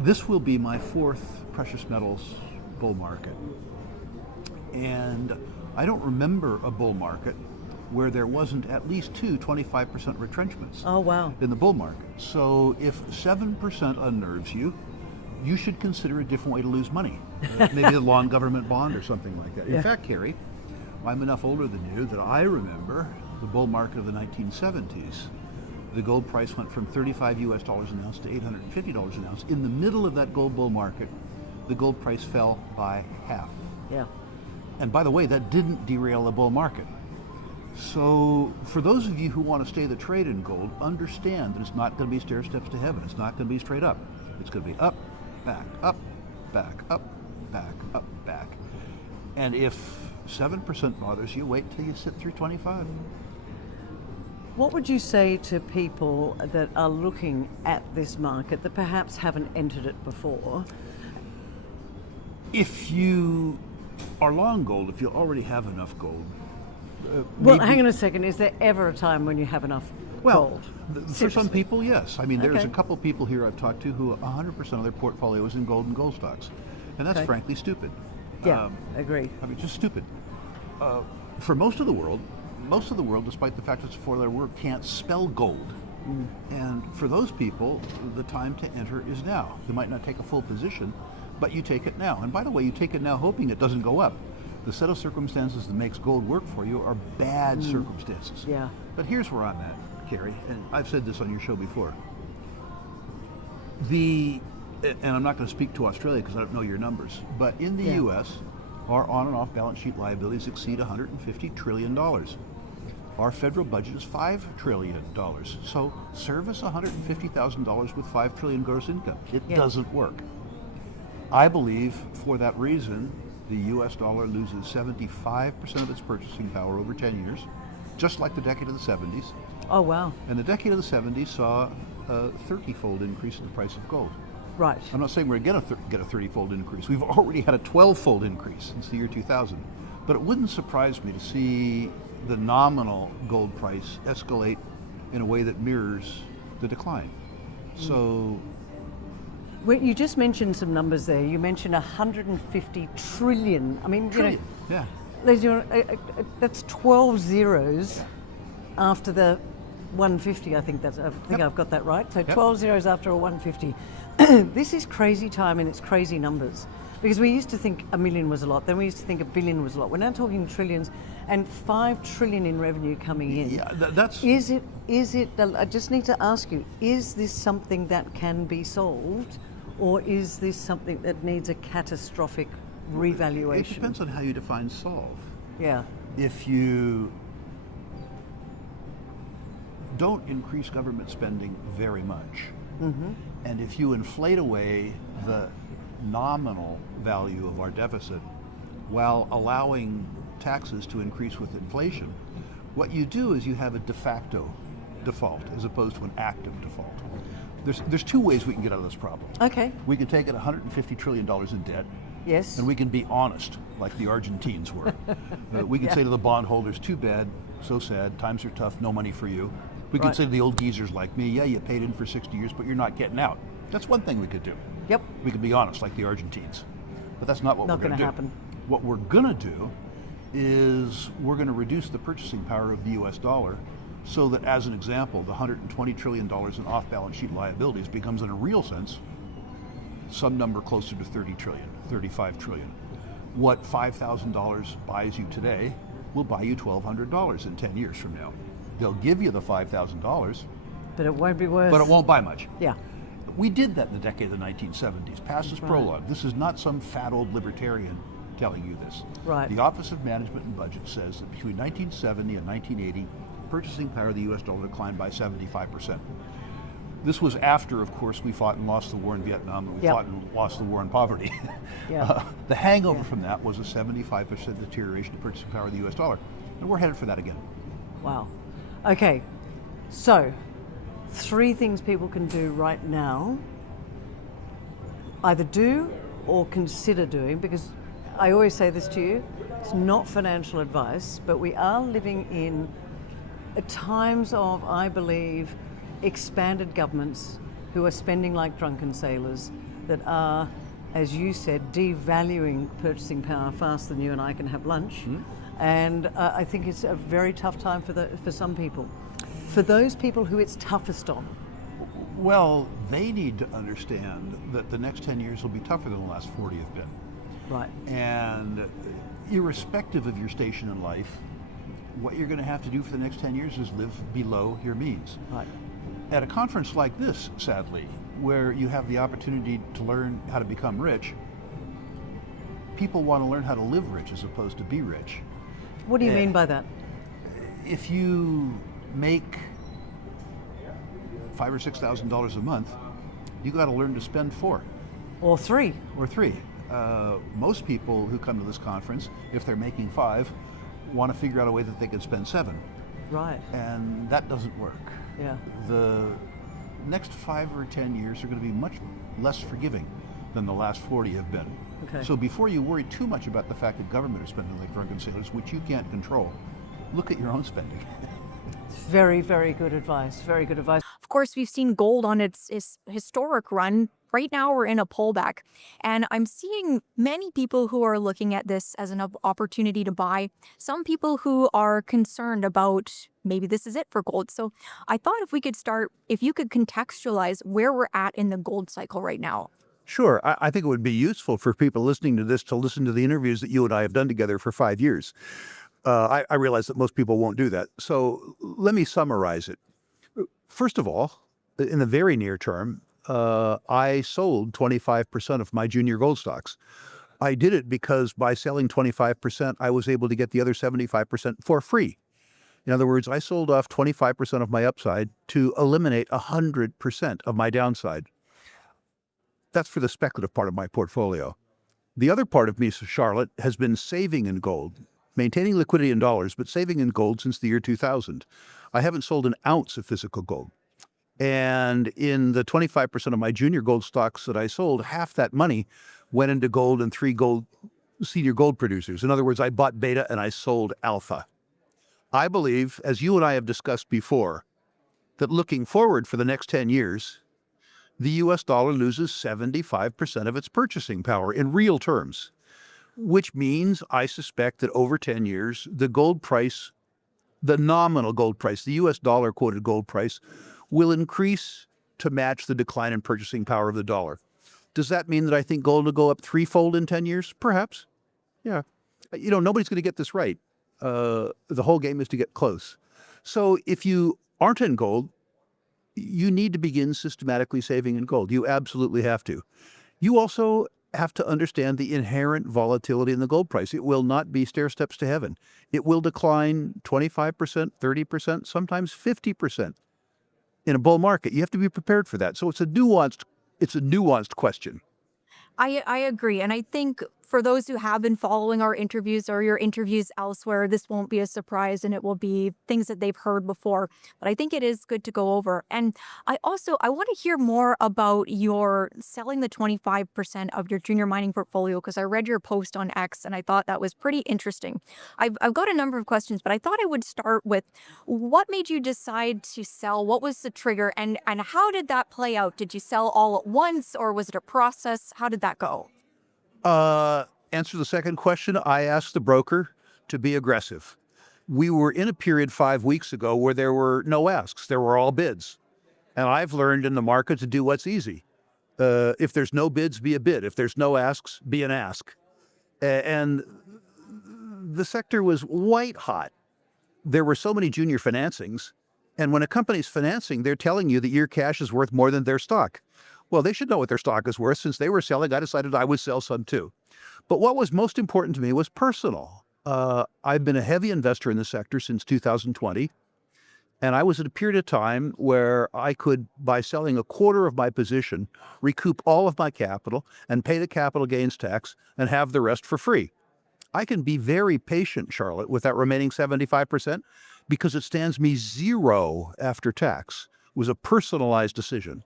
This will be my fourth precious metals bull market. And I don't remember a bull market where there wasn't at least two 25% retrenchments. Oh, wow. In the bull market. So if 7% unnerves you, you should consider a different way to lose money. Maybe a long government bond or something like that. In fact, Carrie, I'm enough older than you that I remember the bull market of the 1970s. The gold price went from $35 an ounce to $850 an ounce. In the middle of that gold bull market, the gold price fell by half. Yeah. And by the way, that didn't derail the bull market. So for those of you who want to stay the trade in gold, understand that it's not going to be stair steps to heaven. It's not going to be straight up. It's going to be up, back, up, back, up, back, up, back. And if 7% bothers you, wait till you sit through 25. What would you say to people that are looking at this market that perhaps haven't entered it before? If you are long gold, if you already have enough gold. Well, hang on a second. Is there ever a time when you have enough gold? For some people, yes. I mean, there's a couple people here I've talked to who 100% of their portfolio is in gold and gold stocks. And that's frankly stupid. Yeah, agree. I mean, just stupid. For most of the world, despite the fact it's a four-letter word, can't spell gold. And for those people, the time to enter is now. You might not take a full position, but you take it now. And by the way, you take it now hoping it doesn't go up. The set of circumstances that makes gold work for you are bad circumstances. Yeah. But here's where I'm at, Carrie, and I've said this on your show before. And I'm not going to speak to Australia because I don't know your numbers, but in the U.S., our on and off balance sheet liabilities exceed $150 trillion. Our federal budget is $5 trillion. So service $150,000 with $5 trillion gross income. It doesn't work. I believe for that reason, the U.S. dollar loses 75% of its purchasing power over 10 years, just like the decade of the 70s. Oh, wow. And the decade of the 70s saw a 30-fold increase in the price of gold. Right. I'm not saying we're going to get a 30-fold increase. We've already had a 12-fold increase since the year 2000. But it wouldn't surprise me to see the nominal gold price escalate in a way that mirrors the decline. So... Well, you just mentioned some numbers there. You mentioned 150 trillion. I mean, trillion. Yeah. Ladies and gentlemen, that's 12 zeros after the 150. I think I've got that right. So 12 zeros after a 150. This is crazy time and it's crazy numbers. Because we used to think a million was a lot, then we used to think a billion was a lot. We're now talking trillions and 5 trillion in revenue coming in. Yeah, that's... Is it, I just need to ask you, is this something that can be solved, or is this something that needs a catastrophic revaluation? It depends on how you define solve. Yeah. If you don't increase government spending very much, and if you inflate away the nominal value of our deficit while allowing taxes to increase with inflation, what you do is you have a de facto default as opposed to an active default. There's two ways we can get out of this problem. Okay. We can take it $150 trillion in debt. Yes. And we can be honest, like the Argentines were. We can say to the bondholders, too bad, so sad, times are tough, no money for you. We can say to the old geezers like me, yeah, you paid in for 60 years, but you're not getting out. That's one thing we could do. Yep. We can be honest, like the Argentines. But that's not what we're going to do. Not going to happen. What we're going to do is we're going to reduce the purchasing power of the U.S. dollar so that, as an example, the $120 trillion in off-balance sheet liabilities becomes, in a real sense, some number closer to 30 trillion, 35 trillion. What $5,000 buys you today will buy you $1,200 in 10 years from now. They'll give you the $5,000, but it won't be worth. But it won't buy much. Yeah. We did that in the decade of the 1970s. Past is prologue. This is not some fat old libertarian telling you this. Right. The Office of Management and Budget says that between 1970 and 1980, purchasing power of the U.S. dollar declined by 75%. This was after, of course, we fought and lost the war in Vietnam, and we fought and lost the war on poverty. The hangover from that was a 75% deterioration of purchasing power of the U.S. dollar. And we're headed for that again. Wow. Okay, so 3 things people can do right now. Either do or consider doing, because I always say this to you, it's not financial advice, but we are living in times of, I believe, expanded governments who are spending like drunken sailors, that are, as you said, devaluing purchasing power faster than you and I can have lunch. And I think it's a very tough time for some people. For those people who it's toughest on. Well, they need to understand that the next 10 years will be tougher than the last 40 have been. Right. And irrespective of your station in life, what you're going to have to do for the next 10 years is live below your means. Right. At a conference like this, sadly, where you have the opportunity to learn how to become rich, people want to learn how to live rich as opposed to be rich. What do you mean by that? If you make $5,000 or $6,000 a month, you got to learn to spend $4,000 or $3,000 or $3,000. Most people who come to this conference, if they're making $5,000, want to figure out a way that they can spend $7,000. Right. And that doesn't work. Yeah. The next 5 or 10 years are going to be much less forgiving than the last 40 have been. Okay. So before you worry too much about the fact that government is spending like drunken sailors, which you can't control, look at your own spending. Very, very good advice. Very good advice. Of course, we've seen gold on its historic run. Right now, we're in a pullback, and I'm seeing many people who are looking at this as an opportunity to buy. Some people who are concerned about maybe this is it for gold. So I thought if we could start, if you could contextualize where we're at in the gold cycle right now. Sure. I think it would be useful for people listening to this to listen to the interviews that you and I have done together for 5 years. I realize that most people won't do that. So let me summarize it. First of all, in the very near term, I sold 25% of my junior gold stocks. I did it because by selling 25%, I was able to get the other 75% for free. In other words, I sold off 25% of my upside to eliminate 100% of my downside. That's for the speculative part of my portfolio. The other part of me, Charlotte, has been saving in gold, maintaining liquidity in dollars, but saving in gold since the year 2000. I haven't sold an ounce of physical gold. And in the 25% of my junior gold stocks that I sold, half that money went into gold and 3 senior gold producers. In other words, I bought beta and I sold alpha. I believe, as you and I have discussed before, that looking forward for the next 10 years, the US dollar loses 75% of its purchasing power in real terms, which means I suspect that over 10 years, the gold price, the nominal gold price, the US dollar quoted gold price, will increase to match the decline in purchasing power of the dollar. Does that mean that I think gold will go up threefold in 10 years? Perhaps. Yeah. You know, nobody's going to get this right. The whole game is to get close. So if you aren't in gold, you need to begin systematically saving in gold. You absolutely have to. You also have to understand the inherent volatility in the gold price. It will not be stair steps to heaven. It will decline 25%, 30%, sometimes 50%. In a bull market, you have to be prepared for that. So it's a nuanced question. I agree. And I think for those who have been following our interviews or your interviews elsewhere, this won't be a surprise and it will be things that they've heard before. But I think it is good to go over. And I want to hear more about your selling the 25% of your junior mining portfolio, because I read your post on X and I thought that was pretty interesting. I've got a number of questions, but I thought I would start with what made you decide to sell? What was the trigger and how did that play out? Did you sell all at once or was it a process? How did that go? Answer the second question. I asked the broker to be aggressive. We were in a period 5 weeks ago where there were no asks. There were all bids. And I've learned in the market to do what's easy. If there's no bids, be a bid. If there's no asks, be an ask. And the sector was white hot. There were so many junior financings. And when a company's financing, they're telling you that your cash is worth more than their stock. Well, they should know what their stock is worth. Since they were selling, I decided I would sell some too. But what was most important to me was personal. I've been a heavy investor in the sector since 2020. And I was at a period of time where I could, by selling a quarter of my position, recoup all of my capital and pay the capital gains tax and have the rest for free. I can be very patient, Charlotte, with that remaining 75% because it stands me zero after tax. It was a personalized decision.